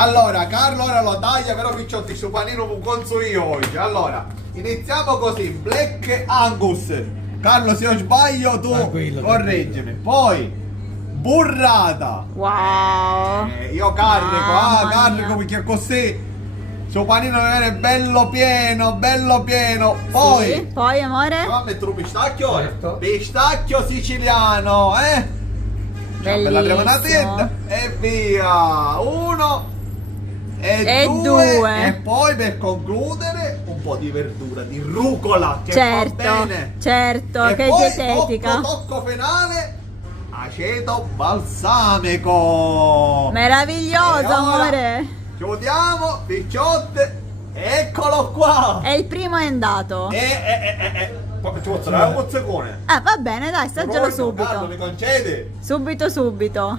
Allora, Carlo ora lo taglia, però picciotti, sto panino lo conso io oggi. Allora, iniziamo così, Black Angus. Carlo, se io sbaglio tu Tranquillo, correggimi. Poi, burrata. Wow. Io carico, Mamma carico mia. perché così sto panino deve essere bello pieno, bello pieno. Poi, Sì, poi amore? andiamo a mettere un pistacchio ora. Certo. Pistacchio siciliano, bella cremonatella e via. Uno e due. e poi per concludere un po' di verdura, di rucola che Certo, fa bene. certo, E che è poi, dietetica. tocco finale, aceto balsamico. Meraviglioso, E ora amore. chiudiamo, picciotte, eccolo qua. E il primo è andato. Poi ci posso dare un mozzicone? Va bene, dai, assaggialo Pronto, Carlo, mi subito. concede? Subito, subito.